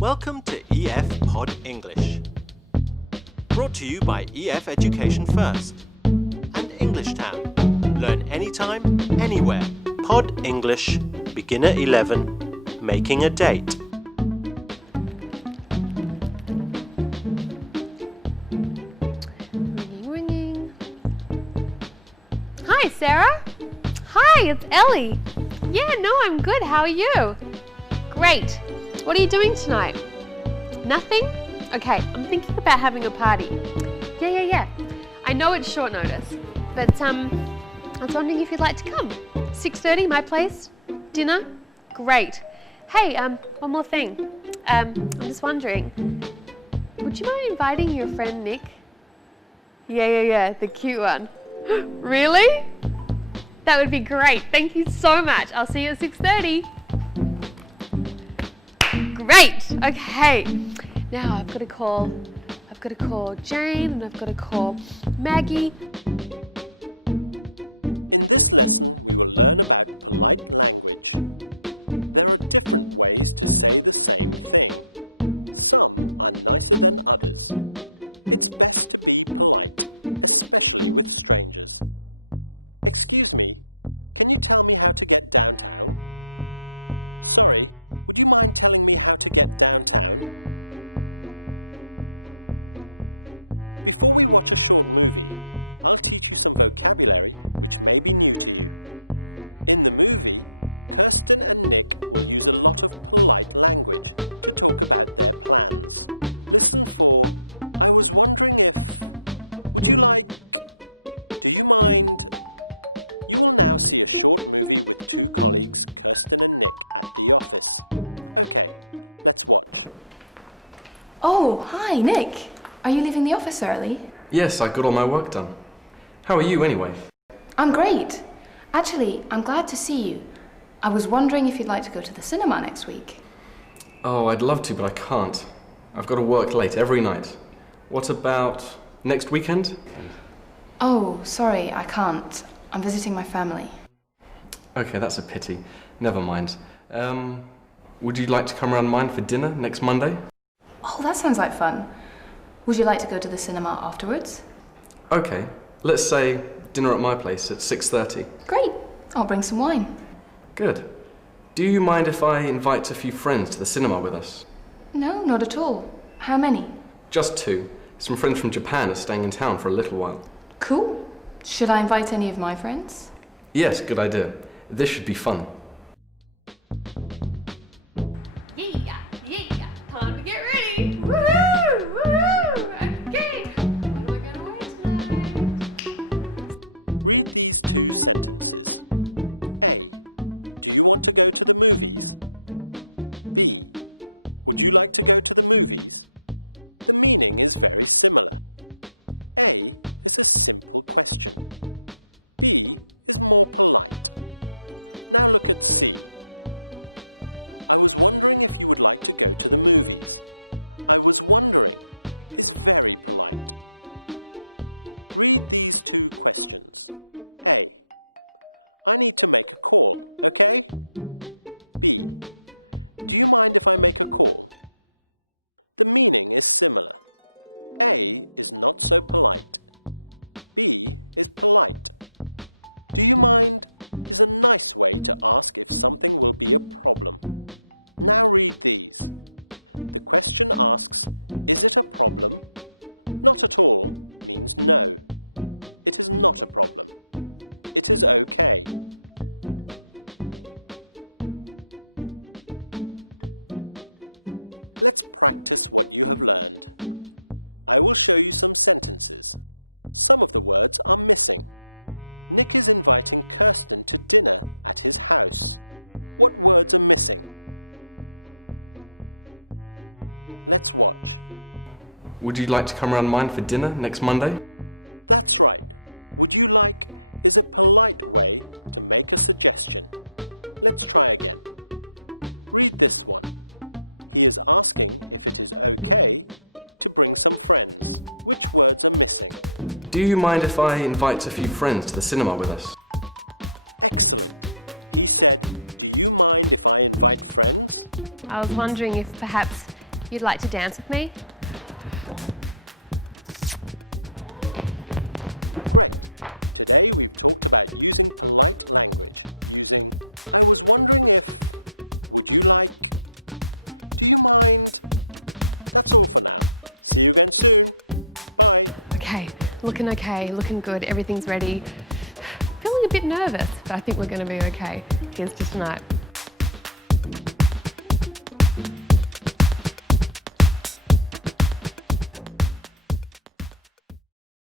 Welcome to EF Pod English. Brought to you by EF Education First and Englishtown. Learn anytime, anywhere. Pod English, Beginner 11, Making a Date. Ringing. Hi, Sarah. Hi, it's Ellie. Yeah, no, I'm good. How are you? Great. What are you doing tonight? Nothing? Okay, I'm thinking about having a party. Yeah. I know it's short notice, but I was wondering if you'd like to come. 6:30, my place. Dinner? Great. Hey, one more thing. I'm just wondering, would you mind inviting your friend Nick? Yeah, the cute one. Really? That would be great. Thank you so much. I'll see you at 6:30. Great. Okay. Now I've got to call Jane and I've got to call Maggie. Oh, hi, Nick. Are you leaving the office early? Yes, I got all my work done. How are you anyway? I'm great. Actually, I'm glad to see you. I was wondering if you'd like to go to the cinema next week. Oh, I'd love to, but I can't. I've got to work late every night. What about next weekend? Oh, sorry, I can't. I'm visiting my family. Okay, that's a pity. Never mind. Would you like to come around mine for dinner next Monday? Oh, that sounds like fun. Would you like to go to the cinema afterwards? Okay, let's say dinner at my place at 6:30. Great. I'll bring some wine. Good. Do you mind if I invite a few friends to the cinema with us? No, not at all. How many? Just two. Some friends from Japan are staying in town for a little while. Cool. Should I invite any of my friends? Yes, good idea. This should be fun. Yeah. Time to get ready. Woohoo! Okay. What am I going to wear Would you like to come around mine for dinner next Monday? Do you mind if I invite a few friends to the cinema with us? I was wondering if perhaps You'd like to dance with me? Okay, looking good, everything's ready. Feeling a bit nervous, but I think we're going to be okay. Here's to tonight.